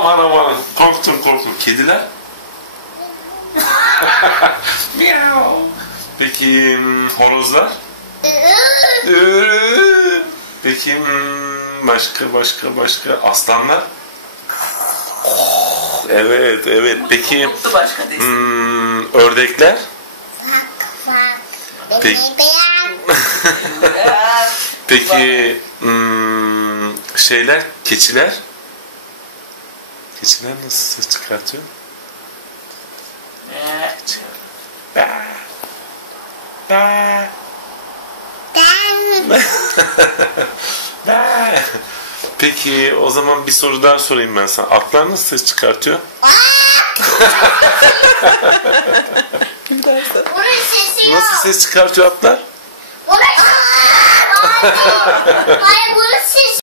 Aman aman. Korktum. Kediler? Miau. Peki horozlar? Peki başka aslanlar? Oh, evet. Peki ördekler? Peki keçiler? Keçiler nasıl ses çıkartıyor? Peki o zaman bir soru daha sorayım ben sana. Atlar nasıl ses çıkartıyor? Nasıl ses çıkartıyor atlar? Hayır, burası